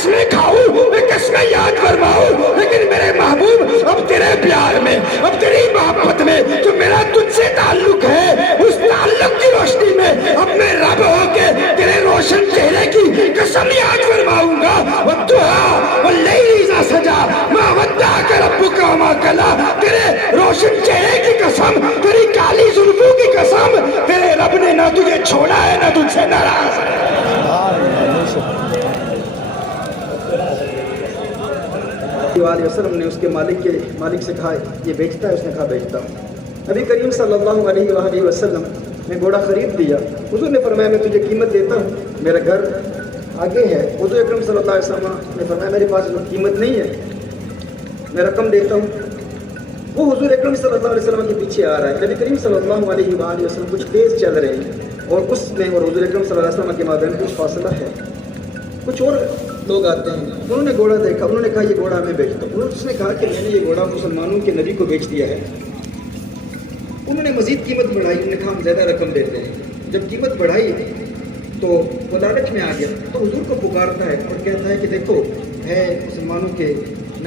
قسمیں کھاؤں، میں قسمیں یاد فرماؤں، لیکن میرے محبوب اب تیرے پیار میں، اب تیری محبت میں جو میرا تجھ سے تعلق ہے، اس تعلق کی روشنی میں اپنے رب ہو کے تیرے روشن چہرے کی قسم یاد فرماؤں گا۔ والدعاء واللیل اذا سجا ما ودعک ربک وما قلی، تیرے روشن چہرے کی قسم، تیری کالی زلفوں کی قسم، تیرے رب نے نہ تجھے چھوڑا ہے نہ تجھ سے ناراض ہے۔ علیہ وسلم نے اس کے مالک سے کہا یہ بیچتا ہے؟ اس نے کہا بیچتا ہوں۔ نبی کریم صلی اللہ علیہ وآلہ وسلم نے گھوڑا خرید لیا۔ حضور نے فرمایا میں تجھے قیمت دیتا ہوں، میرا گھر آگے ہے۔ حضور اکرم صلی اللہ علیہ وسلم نے فرمایا میرے پاس قیمت نہیں ہے، میں رقم دیتا ہوں۔ وہ حضور اکرم صلی اللہ علیہ وسلم کے پیچھے آ رہا ہے۔ نبی کریم صلی اللہ علیہ وآلہ وسلم کچھ تیز چل رہے ہیں اور اس میں اور حضور اکرم صلی اللہ علیہ وسلم کے مابین کچھ فاصلہ ہے۔ کچھ اور لوگ آتے ہیں، انہوں نے گھوڑا دیکھا، انہوں نے کہا یہ گھوڑا میں بیچتا ہوں۔ اس نے کہا کہ میں نے یہ گھوڑا مسلمانوں کے نبی کو بیچ دیا ہے۔ انہوں نے مزید قیمت بڑھائی، انہوں نے کہا ہم زیادہ رقم دیتے ہیں۔ جب قیمت بڑھائی تو وہ لالچ میں آ گیا، تو حضور کو پکارتا ہے اور کہتا ہے کہ دیکھو ہے مسلمانوں کے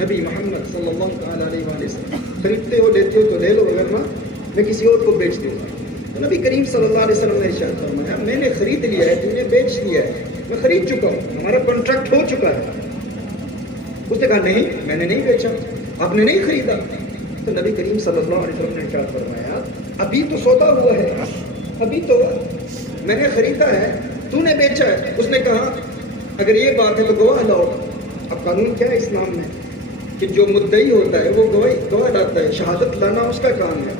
نبی محمد صلی اللہ علیہ وسلم، خریدتے ہو لیتے ہو تو لے لو، ورنہ میں کسی اور کو بیچ دوں گا۔ نبی کریم صلی اللہ علیہ وسلم نے ارشاد فرمایا میں نے خرید لیا ہے، تم نے بیچ دیا ہے، میں خرید چکا ہوں، ہمارا کانٹریکٹ ہو چکا ہے۔ اس نے کہا نہیں میں نے نہیں بیچا، آپ نے نہیں خریدا۔ تو نبی کریم صلی اللہ علیہ وسلم نے ارشاد فرمایا ابھی تو سودا ہوا ہے، ابھی تو میں نے خریدا ہے، تو نے بیچا ہے۔ اس نے کہا اگر یہ بات ہے تو گواہ لاؤ۔ اب قانون کیا ہے اسلام میں کہ جو مدعی ہوتا ہے وہ گواہ لاتا ہے، شہادت لانا اس کا کام ہے۔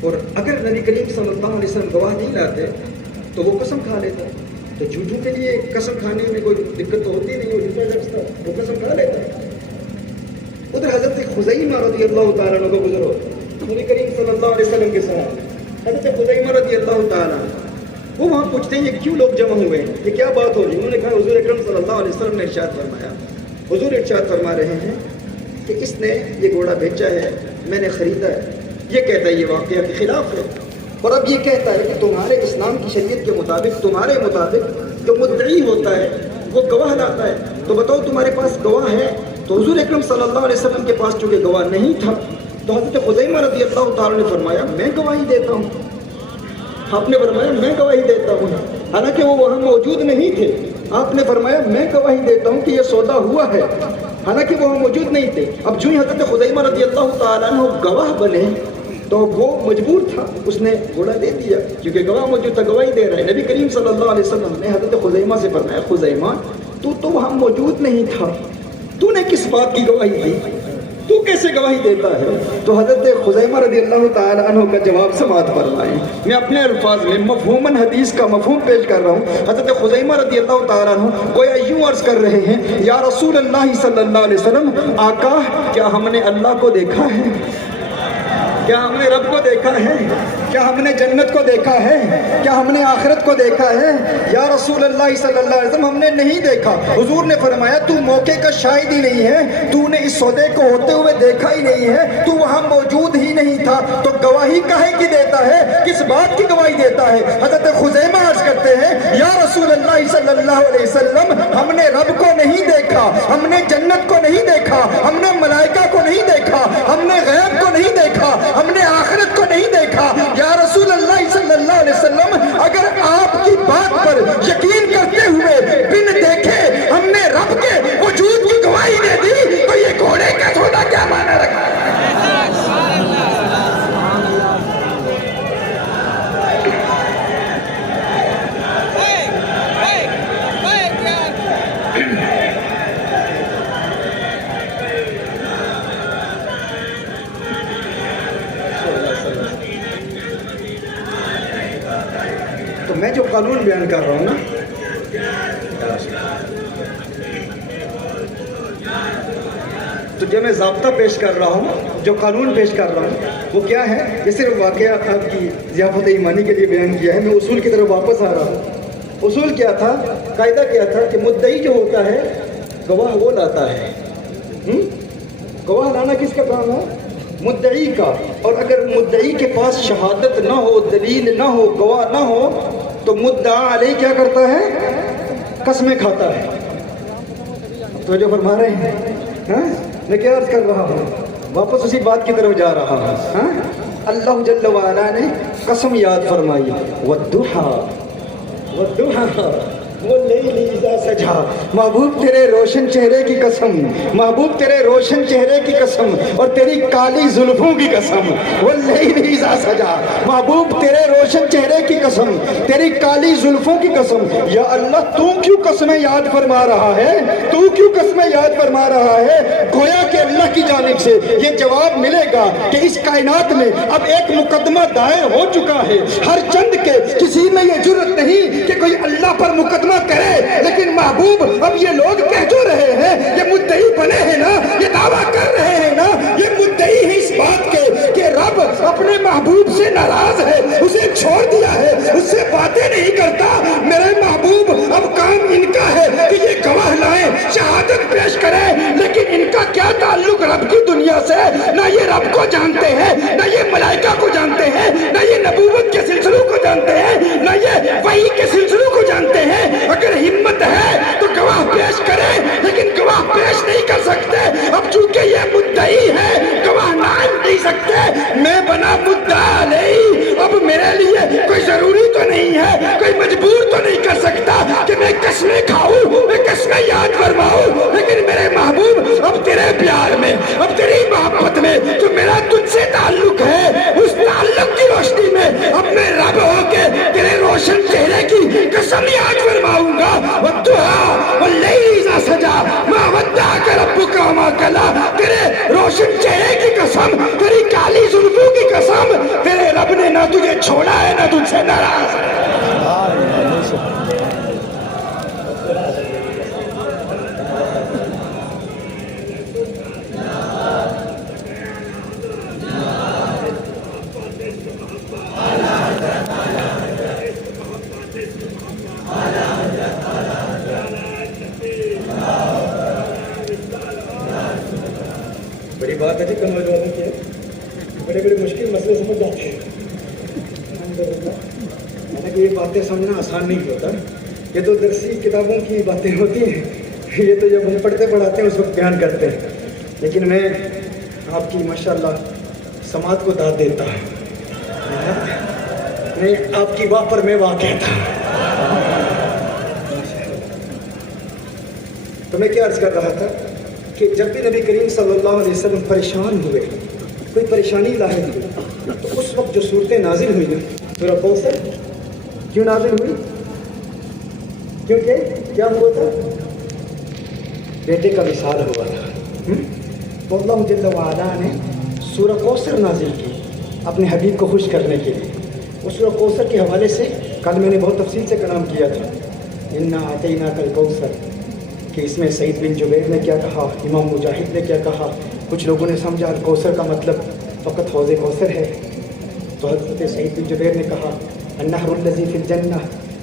اور اگر نبی کریم صلی اللہ علیہ وسلم گواہ نہیں لاتے تو وہ قسم کھا لیتا۔ تو جھوٹوں کے لیے قسم کھانے میں کوئی دقت تو ہوتی نہیں، وہ جھوٹا شخص تھا وہ قسم کھا لیتا۔ ادھر حضرت خزیمہ رضی اللہ تعالیٰ عنہ کو گزرو، نبی کریم صلی اللہ علیہ وسلم کے ساتھ حضرت خزیمہ رضی اللہ تعالیٰ وہ وہاں پوچھتے ہیں یہ کیوں لوگ جمع ہوئے ہیں، یہ کیا بات ہو رہی ہے؟ انہوں نے کہا حضور اکرم صلی اللہ علیہ وسلم نے ارشاد فرمایا، حضور ارشاد فرما رہے ہیں کہ اس نے یہ گھوڑا بیچا ہے، میں نے خریدا ہے۔ یہ کہتا ہے یہ واقعہ کے خلاف ہے، اور اب یہ کہتا ہے کہ تمہارے اسلام کی شریعت کے مطابق، تمہارے مطابق جو مدعی ہوتا ہے وہ گواہ لاتا ہے، تو بتاؤ تمہارے پاس گواہ ہے؟ تو حضور اکرم صلی اللہ علیہ وسلم کے پاس چونکہ گواہ نہیں تھا تو حضرت خزیمہ رضی اللہ تعالیٰ نے فرمایا میں گواہی دیتا ہوں۔ آپ نے فرمایا میں گواہی دیتا ہوں، حالانکہ وہ وہاں موجود نہیں تھے۔ آپ نے فرمایا میں گواہی دیتا ہوں کہ یہ سودا ہوا ہے، حالانکہ وہ وہاں موجود نہیں تھے۔ اب جو ہی حضرت خزیمہ رضی اللہ تعالیٰ عنہ گواہ بنے تو وہ مجبور تھا، اس نے گھوڑا دے دیا کیونکہ گواہ موجود تھا، گواہی دے رہا ہے۔ نبی کریم صلی اللہ علیہ وسلم نے حضرت خزیمہ سے فرمایا خزیمہ تو وہاں موجود نہیں تھا، تو نے کس بات کی گواہی دی؟ تو کیسے گواہی دیتا ہے؟ تو حضرت خزیمہ رضی اللہ تعالی عنہ کا جواب سماعت فرمائیں۔ میں اپنے الفاظ میں مفہوماً حدیث کا مفہوم پیش کر رہا ہوں۔ حضرت خزیمہ رضی اللہ تعالی عنہ گویا یوں عرض کر رہے ہیں یا رسول اللہ صلی اللہ علیہ وسلم، آقا کیا ہم نے اللہ کو دیکھا ہے؟ کیا ہم نے رب کو دیکھا ہے؟ کیا ہم نے جنت کو دیکھا ہے؟ کیا ہم نے آخرت کو دیکھا ہے؟ یا رسول اللہ صلی اللہ علیہ وسلم ہم نے نہیں دیکھا۔ حضور نے فرمایا تو موقع کا شاہد ہی نہیں ہے، تو نے اس سودے کو ہوتے ہوئے دیکھا ہی نہیں ہے، تو وہاں موجود ہی نہیں تھا، تو گواہی کاہے کی دیتا ہے؟ کس بات کی گواہی دیتا ہے؟ حضرت خزیمہ عرض کرتے ہیں یا رسول اللہ صلی اللہ علیہ وسلم ہم نے رب کو نہیں دیکھا، ہم نے جنت کو نہیں دیکھا، ہم نے ملائکہ کو نہیں دیکھا، ہم نے غیب کو نہیں دیکھا، ہم نے آخرت کو نہیں دیکھا۔ یا رسول اللہ صلی اللہ علیہ وسلم اگر آپ کی بات پر یقین کرتے ہوئے بن دیکھے ہم نے رب کے وجود کی گواہی دے دی تو یہ گھوڑے کا سودا کیا معنی رکھتا ہے؟ تو میں جو قانون بیان کر رہا ہوں نا، تو جو میں ضابطہ پیش کر رہا ہوں، جو قانون پیش کر رہا ہوں وہ کیا ہے؟ یہ صرف واقعہ آپ کی ضیافت ایمانی کے لیے بیان کیا ہے، میں اصول کی طرف واپس آ رہا ہوں۔ اصول کیا تھا، قاعدہ کیا تھا کہ مدعی جو ہوتا ہے گواہ وہ لاتا ہے۔ گواہ لانا کس کا کام ہے؟ مدعی کا۔ اور اگر مدعی کے پاس شہادت نہ ہو، دلیل نہ ہو، گواہ نہ ہو تو مدعا علیہ کیا کرتا ہے؟ قسمیں کھاتا ہے. تو جو فرما رہے ہیں ہاں میں کیا عرض کر رہا ہوں, واپس اسی بات کی طرف جا رہا ہوں. ہاں اللہ جل وعلا نے قسم یاد فرمائی, والضحیٰ والضحیٰ واللیل اذا سجا. محبوب تیرے روشن چہرے کی قسم, محبوب تیرے روشن چہرے کی قسم اور تیری کالی زلفوں کی قسم. واللیل اذا سجا, محبوب تیرے روشن چہرے کی قسم, تیری کالی زلفوں کی قسم. یا اللہ تو کیوں قسمیں یاد فرما رہا ہے, تو کیوں قسمیں یاد فرما رہا ہے؟ گویا کہ اللہ کی جانب سے یہ جواب ملے گا کہ اس کائنات میں اب ایک مقدمہ دائر ہو چکا ہے. ہر چند کے کسی میں یہ جرت نہیں کہ کوئی اللہ پر مقدمہ کرے, لیکن محبوب اب یہ لوگ کہہ جو رہے ہیں, یہ مدعی بنے ہیں نا, یہ دعویٰ کر رہے ہیں نا, یہ مدعی ہے اس بات کے کہ رب اپنے محبوب سے ناراض ہے, اسے چھوڑ دیا ہے, اس سے باتیں نہیں کرتا. میرے محبوب اب کام ان کا ہے کہ یہ گواہ لائیں, شہادت پیش کریں, لیکن ان کا کیا تعلق رب کی دنیا سے؟ نہ یہ رب کو جانتے ہیں, نہ یہ ملائکہ کو جانتے ہیں, نہ یہ نبوت کے سلسلوں کو جانتے ہیں, نہ یہ وحی کے سلسلوں کو جانتے ہیں. اگر ہمت ہے تو گواہ پیش کریں, لیکن گواہ پیش نہیں کر سکتے. اب چونکہ یہ مدعی ہے گواہ مان نہیں سکتے. میں بنا مدعا نہیں, اب میرے لیے کوئی ضروری تو نہیں ہے, کوئی مجبور تو نہیں کر سکتا کہ میں قسمیں کھاؤں, میں قسمیں یاد فرماؤں. لیکن میرے محبوب اب تیرے پیار میں, اب تیری محبت میں جو میرا تجھ سے تعلق ہے, اس تعلق کی روشنی میں اب میں رب ہو کے تیرے روشن چہرے کی قسم یاد فرماؤں گا. والضحیٰ واللیل اذا سجا ما ودعک ربک وما قلی. تیرے روشن چہرے کی قسم, تیری کالی زلفوں کی قسم, تیرے رب نے نہ تجھے چھوڑا ہے نہ تجھ سے ناراض ہے. بڑی بات ہے جی, کم نوجوانوں کی بڑے بڑے مشکل مسئلے سمجھ جاتے ہیں. حالانکہ یہ باتیں سمجھنا آسان نہیں ہوتا, یہ تو درسی کتابوں کی باتیں ہوتی ہیں, یہ تو جب ہم پڑھتے پڑھاتے ہیں اس وقت بیان کرتے ہیں. لیکن میں آپ کی ماشاءاللہ سماعت کو داد دیتا ہوں, میں آپ کی واہ پر میں واہ کہتا ہوں. تو میں کیا عرض کر رہا تھا کہ جب بھی نبی کریم صلی اللہ علیہ وسلم پریشان ہوئے, کوئی پریشانی لاحق ہوئی, تو اس وقت جو صورتیں نازل ہوئی, سورہ کوثر کیوں نازل ہوئی؟ کیونکہ کیا ہوا تھا؟ بیٹے کا وصال ہوا تھا. تو اللہ جل وعلا نے سورہ کوثر نازل کی اپنے حبیب کو خوش کرنے کے لیے. اس سورہ کوثر کے حوالے سے کل میں نے بہت تفصیل سے کلام کیا تھا, انا اعطیناک الکوثر, کہ اس میں سعید بن جبیر نے کیا کہا, امام مجاہد نے کیا کہا. کچھ لوگوں نے سمجھا کوثر کا مطلب فقط حوض کوثر ہے, تو حضرت سعید بن جبیر نے کہا النہر الذی فی الجنہ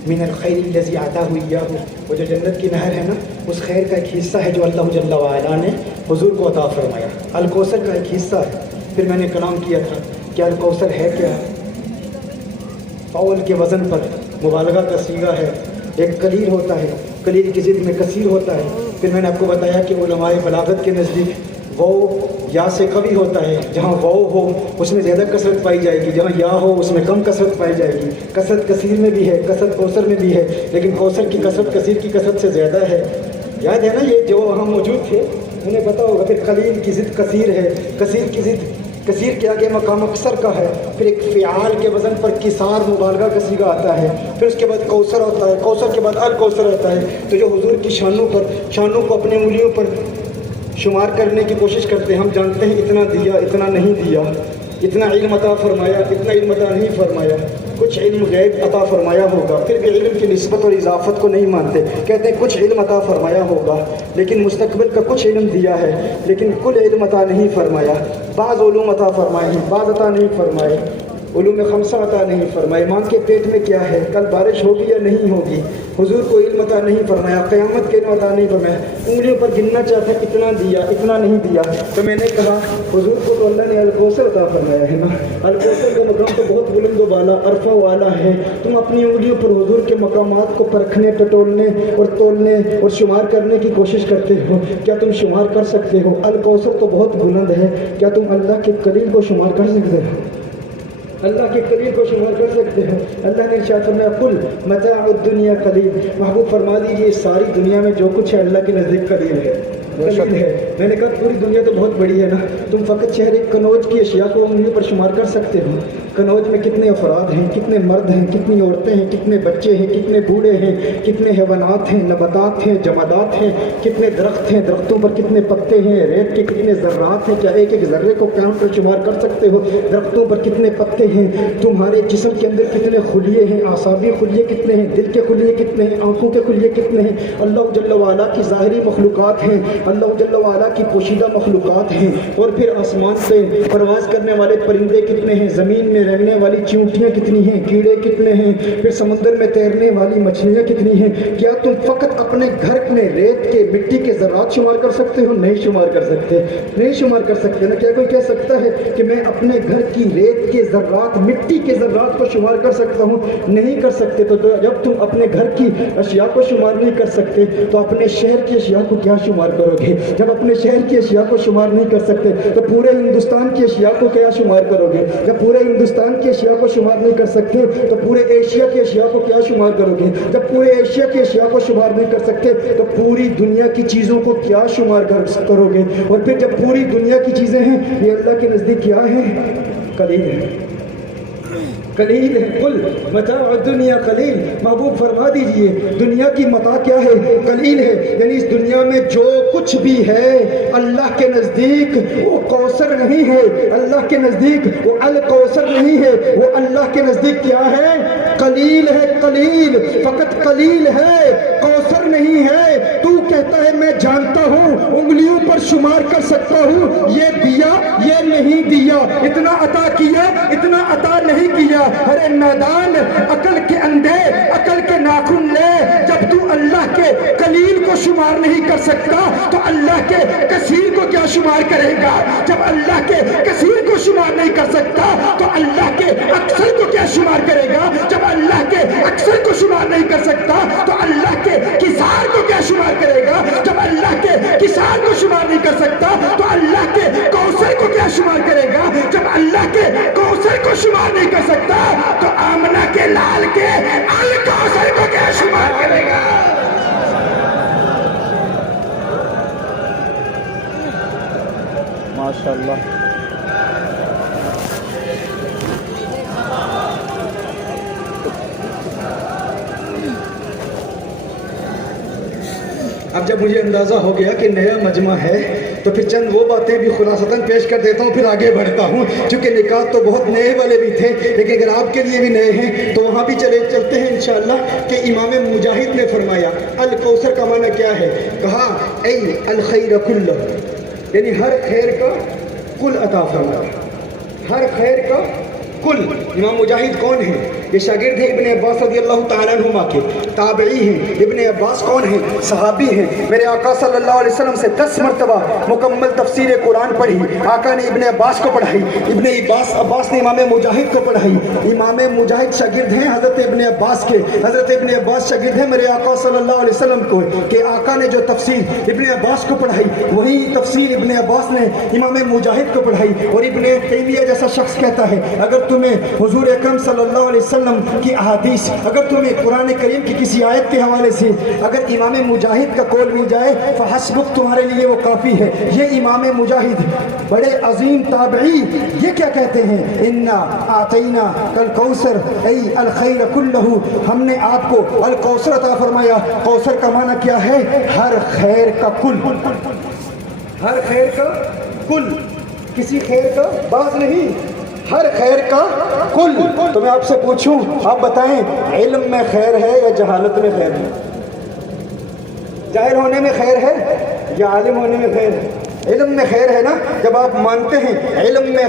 من الخیر الذی اعطاہ ایاہ, وہ جو جنت کی نہر ہے نا, اس خیر کا ایک حصہ ہے جو اللہ جل وعلا نے حضور کو عطا فرمایا. الکوثر کا ایک حصہ ہے. پھر میں نے کلام کیا تھا کہ الکوثر ہے کیا, فعول کے وزن پر مبالغہ کا صیغہ ہے. ایک کلیل ہوتا ہے, کلیل کی ضد میں کثیر ہوتا ہے. پھر میں نے آپ کو بتایا کہ علماء بلاغت کے نزدیک وہ یا سے قوی ہوتا ہے, جہاں واو ہو اس میں زیادہ کثرت پائی جائے گی, جہاں یا ہو اس میں کم کثرت پائی جائے گی. کثرت کثیر میں بھی ہے, کثرت کوثر میں بھی ہے, لیکن کوثر کی کثرت کثیر کی کثرت سے زیادہ ہے. یاد ہے نا یہ جو وہاں موجود تھے انہیں پتہ ہوگا. پھر قلیل کی ضد کثیر ہے, کثیر کی ضد کثیر کے آگے مقام اکثر کا ہے. پھر ایک فعال کے وزن پر کثار مبالغہ کا صیغہ آتا ہے. پھر اس کے بعد کوثر ہوتا ہے, کوثر کے بعد الکوثر ہوتا ہے. تو جو حضور کی شانوں کو اپنے انگلیوں پر شمار کرنے کی کوشش کرتے ہیں, ہم جانتے ہیں اتنا دیا, اتنا نہیں دیا, اتنا علم عطا فرمایا, اتنا علم عطا نہیں فرمایا, کچھ علم غیب عطا فرمایا ہوگا. پھر بھی علم کی نسبت اور اضافت کو نہیں مانتے, کہتے ہیں کچھ علم عطا فرمایا ہوگا, لیکن مستقبل کا کچھ علم دیا ہے, لیکن کل علم عطا نہیں فرمایا. بعض علوم عطا فرمائے ہیں, بعض عطا نہیں فرمائے. علوم خمسہ عطا نہیں فرمائے، ماں کے پیٹ میں کیا ہے، کل بارش ہوگی یا نہیں ہوگی، حضور کو علم عطا نہیں فرمایا، قیامت کے دن عطا نہیں فرمایا، انگلیوں پر گننا چاہتا ہے اتنا دیا اتنا نہیں دیا۔ تو میں نے کہا حضور کو تو اللہ نے الکوثر عطا فرمایا ہے نا، الکوثر کا مقام تو بہت بلند و بالا عرفہ والا ہے، تم اپنی انگلیوں پر حضور کے مقامات کو پرکھنے ٹٹولنے اور تولنے اور شمار کرنے کی کوشش کرتے ہو، کیا تم شمار کر سکتے ہو؟ الکوثر تو بہت بلند ہے، کیا تم اللہ کے قلیل کو شمار کر سکتے ہو؟ اللہ کے قلیل کو شمار کر سکتے ہو؟ اللہ نے ارشاد فرمایا قل متاع الدنیا قلیل، محبوب فرما دیجیے ساری دنیا میں جو کچھ ہے اللہ کے نزدیک قلیل ہے، قلیل ہے۔ میں نے کہا پوری دنیا تو بہت بڑی ہے نا، تم فقط شہر کنوج کی اشیاء کو انگلیوں پر شمار کر سکتے ہو۔ کنوج میں کتنے افراد ہیں، کتنے مرد ہیں، کتنی عورتیں ہیں، کتنے بچے ہیں، کتنے بوڑھے ہیں، کتنے حیوانات ہیں، نباتات ہیں، جمادات ہیں، کتنے درخت ہیں، درختوں پر کتنے پتے ہیں، ریت کے کتنے ذرات ہیں، کیا ایک ایک ذرے کو کاؤنٹ کر شمار کر سکتے ہو؟ درختوں پر کتنے پتے ہیں، تمہارے جسم کے اندر کتنے خلیے ہیں، اعصابی خلیے کتنے ہیں، دل کے خلیے کتنے ہیں، آنکھوں کے خلیے کتنے ہیں، اللہ جل وعلا کی ظاہری مخلوقات ہیں، اللہ جل وعلا کی پوشیدہ مخلوقات ہیں، اور پھر آسمان پہ پرواز کرنے والے پرندے کتنے ہیں، زمین میں رہنے والی چیونٹیاں کتنی ہیں، کیڑے کتنے ہیں، پھر سمندر میں تیرنے والی مچھلیاں کتنی ہیں۔ کیا تم فقط اپنے گھر میں ریت کے مٹی کے ذرات شمار کر سکتے ہو؟ نہیں شمار کر سکتے، نہیں شمار کر سکتے نا۔ کیا کوئی کہہ سکتا ہے کہ میں اپنے گھر کی ریت کے ذرات، مٹی کے ذرات کو شمار کر سکتا ہوں؟ نہیں کر سکتے۔ تو جب تم اپنے گھر کی اشیاء کو شمار نہیں کر سکتے تو اپنے شہر کی اشیاء کو کیا شمار کرو گے؟ جب اپنے شہر کی اشیاء کو شمار نہیں کر سکتے تو پورے ہندوستان کی اشیاء کو کیا شمار کرو گے؟ جب پورے ہندوستان کی اشیاء کو شمار نہیں کر سکتے تو پورے ایشیا کی اشیاء کو کیا شمار کرو گے؟ جب پورے ایشیا کی اشیاء کو شمار نہیں کر سکتے تو پوری دنیا کی چیزوں کو کیا شمار کرو گے؟ اور پھر جب پوری دنیا کی چیزیں ہیں یہ اللہ کے نزدیک کیا ہے؟ قلیل ہے، قلیل ہے۔ قل متاع الدنیا قلیل، محبوب فرما دیجئے دنیا کی متاع کیا ہے؟ قلیل ہے۔ یعنی اس دنیا میں جو کچھ بھی ہے اللہ کے نزدیک وہ کوثر نہیں ہے، اللہ کے نزدیک وہ الکوثر نہیں ہے، وہ اللہ کے نزدیک کیا ہے؟ قلیل ہے، قلیل، فقط قلیل ہے، کوثر نہیں ہے۔ تو کہتا ہے میں جانتا ہوں، انگلیوں پر شمار کر سکتا ہوں، یہ دیا یہ نہیں دیا، اتنا عطا کیا اتنا عطا نہیں کیا۔ ارے نادان، عقل کے اندھے، عقل کے ناخن لے، جب تو اللہ کے قلیل کو شمار نہیں کر سکتا تو اللہ کے کثیر کو کیا شمار کرے گا؟ جب اللہ کے کثیر کو شمار نہیں کر سکتا تو اللہ کے اکثر کو کیا شمار کرے گا؟ جب اللہ کے اکثر کو شمار نہیں کر سکتا تو اللہ کے کثار کو کیا شمار کرے گا؟ جب اللہ کے کثار کو شمار نہیں کر سکتا تو اللہ کے کوثر کو کیا شمار کرے گا؟ جب اللہ کے کوثر کو شمار نہیں کر سکتا تو آمنہ کے لال کے الکوثر کو کیا شمار کرے گا؟ ماشاءاللہ۔ اب جب مجھے اندازہ ہو گیا کہ نیا مجمع ہے تو پھر چند وہ باتیں بھی خلاصتاً پیش کر دیتا ہوں، پھر آگے بڑھتا ہوں، چونکہ نکات تو بہت نئے والے بھی تھے لیکن اگر آپ کے لیے بھی نئے ہیں تو وہاں بھی چلتے ہیں انشاءاللہ۔ کہ امام مجاہد نے فرمایا الکوثر کا معنی کیا ہے؟ کہا اے الخیر کلہ، یعنی ہر خیر کا کل عطا فرما، ہر خیر کا کل۔ امام مجاہد کون ہیں؟ یہ شاگرد ہیں ابن عباس رضی اللہ تعالیٰ عنہما کے، تابعی ہیں۔ ابن عباس کون ہیں؟ صحابی ہیں۔ میرے آقا صلی اللہ علیہ وسلم سے 10 مرتبہ مکمل تفسیر قرآن پڑھی، آقا نے ابن عباس کو پڑھائی، ابن عباس نے امام مجاہد کو پڑھائی۔ امام مجاہد شاگرد ہیں حضرت ابن عباس کے، حضرت ابن عباس شاگرد ہیں میرے آقا صلی اللہ علیہ وسلم کو، کہ آقا نے جو تفسیر ابن عباس کو پڑھائی وہی تفسیر ابن عباس نے امام مجاہد کو پڑھائی۔ اور ابن تیمیہ جیسا شخص کہتا ہے اگر تمہیں حضور اکرم صلی اللہ علیہ وسلم کی احادیث، اگر تمہیں قرآن کریم کی کسی آیت کے حوالے سے اگر امام مجاہد کا قول مل جائے فحسبک، تمہارے لیے وہ کافی ہے۔ یہ امام مجاہد بڑے عظیم تابعی یہ کیا کہتے ہیں؟ انا اعطینا کالکوثر ای الخیر کلہ، ہم نے آپ کو الکوثر عطا فرمایا۔ کوثر کا معنی کیا ہے؟ ہر خیر کا کل، ہر خیر کا کل، کسی خیر کا بعض نہیں، ہر خیر کا کل۔ تو میں آپ سے پوچھوں، آپ بتائیں علم میں خیر ہے یا جہالت میں خیر ہے؟ جاہل ہونے میں خیر ہے یا عالم ہونے میں خیر ہے؟ علم میں خیر ہے نا، جب آپ مانتے ہیں علم میں